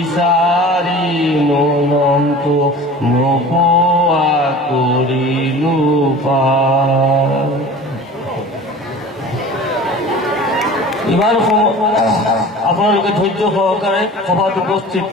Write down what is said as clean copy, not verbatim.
বিচাৰি ননন্তু নোপোৱা কৰিলো পাৰ। ইমান আপোনালোকে ধৈৰ্য সহকাৰে সভাত উপস্থিত